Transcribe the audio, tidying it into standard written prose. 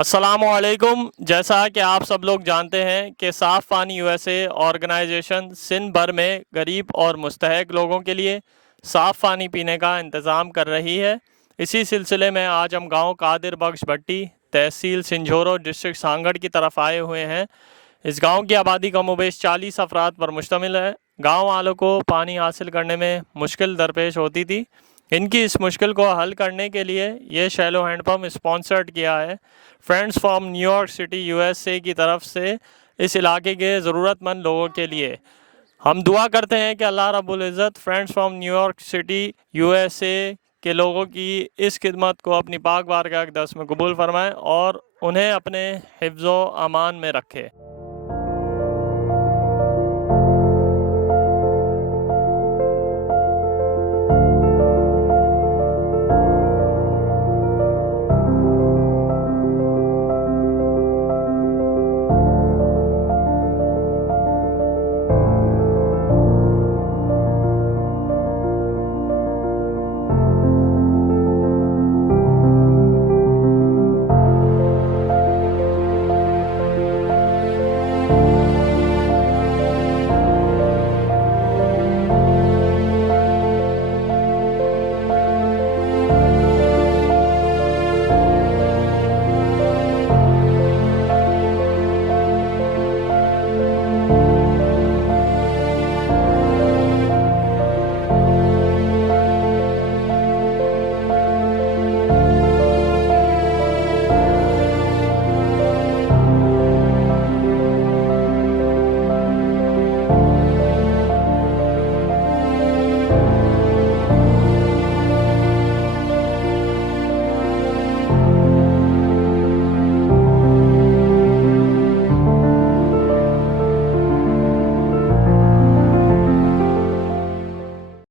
अस्सलामुअलैकुम। जैसा कि आप सब लोग जानते हैं कि साफ़ पानी यूएसए ऑर्गेनाइजेशन सिंध भर में गरीब और मुस्तहक लोगों के लिए साफ़ पानी पीने का इंतज़ाम कर रही है। इसी सिलसिले में आज हम गांव कादिर बख्श भट्टी, तहसील सिंझोरो, डिस्ट्रिक्ट सांगड़ की तरफ आए हुए हैं। इस गांव की आबादी कमोबेश 40 अफराद पर मुश्तमिल है। गांव वालों को पानी हासिल करने में मुश्किल दरपेश होती थी। इनकी इस मुश्किल को हल करने के लिए ये शैलो हैंडपम्प स्पॉन्सर्ड किया है friends from New York city USA की तरफ से इस इलाके के ज़रूरतमंद लोगों के लिए। हम दुआ करते हैं कि अल्लाह रब्बुल इज़्ज़त friends from New York city USA के लोगों की इस खिदमत को अपनी पाक बारगाह के दस्त में कबूल फरमाए और उन्हें अपने हिफ्ज़ो अमान में रखे।